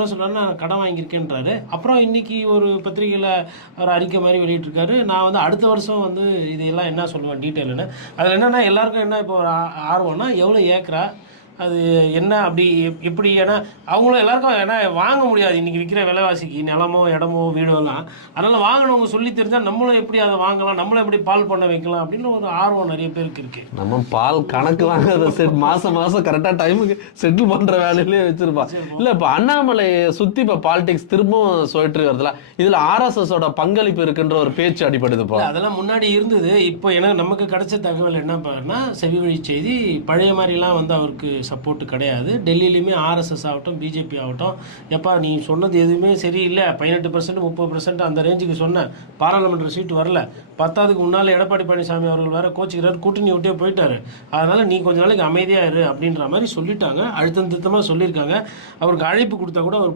சொல்றாரு நான் கடன் வாங்கியிருக்கேன்றாரு. அப்புறம் இன்னைக்கு ஒரு பத்திரிகையில ஒரு அறிக்கை மாரி வெளியிட்டிருக்காரு. நான் வந்து அடுத்த வருஷம் வந்து இதெல்லாம் என்ன சொல்லுவேன் டீட்டெயிலுன்னு. அதில என்னன்னா எல்லாருக்கும் என்ன இப்போ ஒரு ஆர்வம்னா எவ்வளோ ஏக்கரா? அது என்ன அப்படி எப்படி? ஏன்னா அவங்களும் எல்லாருக்கும் ஏன்னா வாங்க முடியாது. இன்னைக்கு விக்கிற விலைவாசிக்கு நிலமோ, இடமோ, வீடோ எல்லாம். அதனால வாங்குனவங்க சொல்லி தெரிஞ்சா நம்மளும் எப்படி அத வாங்கலாம்? நம்மளும் எப்படி பால் பண்ண வைக்கலாம்? அப்படின்னு ஒரு ஆர்வம் நெறைய பேருக்கு இருக்கு. நம்ம பால் கணக்கு வாங்காத மாசம் மாசம் கரெக்டா டைமுக்கு செட்டில் பண்ற வேலையிலேயே வச்சிருப்பான். இல்ல இப்ப அண்ணாமலையை சுத்தி இப்ப பாலிடிக்ஸ் திரும்பவும் சுழற்றி வருதுல, இதுல ஆர்எஸ்எஸோட பங்களிப்பு இருக்குன்ற ஒரு பேச்சு அடிபடுதுப்பா. இல்ல அதெல்லாம் முன்னாடி இருந்தது. இப்போ எனக்கு நமக்கு கிடைச்ச தகவல் என்ன பாருன்னா, செவிவழி செய்தி பழைய மாரிலாம் வந்து அவருக்கு சப்போர்ட் கிடையாது. டெல்லியிலயுமே ஆர்எஸ்எஸ் ஆகட்டும், பிஜேபி ஆகட்டும், எப்பா நீ சொன்னது எதுவுமே சரியில்ல. 18% 30% அந்த ரேஞ்சுக்கு சொன்ன பாராளுமன்ற சீட்டு வரல. 10க்கு முன்னால எடப்பாடி பழனிசாமி அவர்கள் வேற கோச்சிக்கிறாரு, கூட்டணி விட்டே போயிட்டாரு. அதனால நீ கொஞ்ச நாளைக்கு அமைதியா இரு அப்படின்ற மாதிரி சொல்லிட்டாங்க. அழுத்தம் திருத்தமா சொல்லியிருக்காங்க. அவருக்கு அழைப்பு கொடுத்தா கூட அவர்